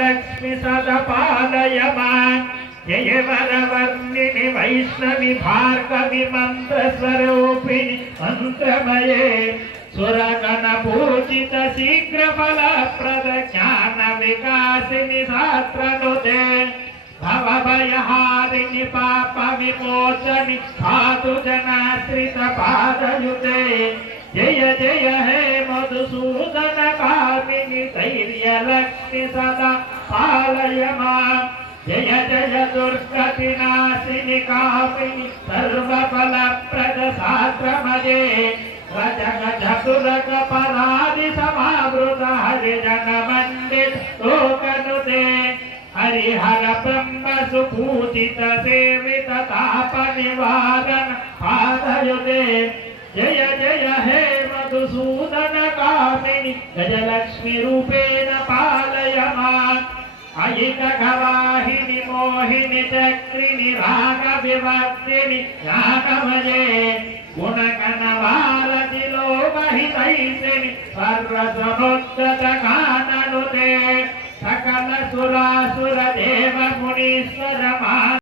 लक्ष्मी सदा पालय मां जय वरवर्णिनि वैष्णवि भार्गवि मन्त्रस्वरूपिणि मन्त्रमये सुरगण पूजित शीघ्र फलप्रद ज्ञान विकासिनि शास्त्रनुते भवभयहारिणि पाप विमोचनि साधु जनाश्रित पादयुते जय जय हे मधुसूदन कामिनि धैर्य लक्ष्मी सदा पालय मां जय जय दुर्गतिनाशिनि कामिनि सर्वफलप्रद शास्त्रमये रजग चतुरग परादि समावृत हरिजन मंडित लोकनुते हरिहर ब्रह्म सुपूजित सेवित ताप निवारण पादयुते जय जय हे मधुसूदन कामिनि गजलक्ष्मी रूपेण पालय मां अयिक गवाहिनि मोहिनि चक्रिनि राग विवर्तिनि रागमये गुणगण भारति लोकहितैषिणि सर्वसमुद्र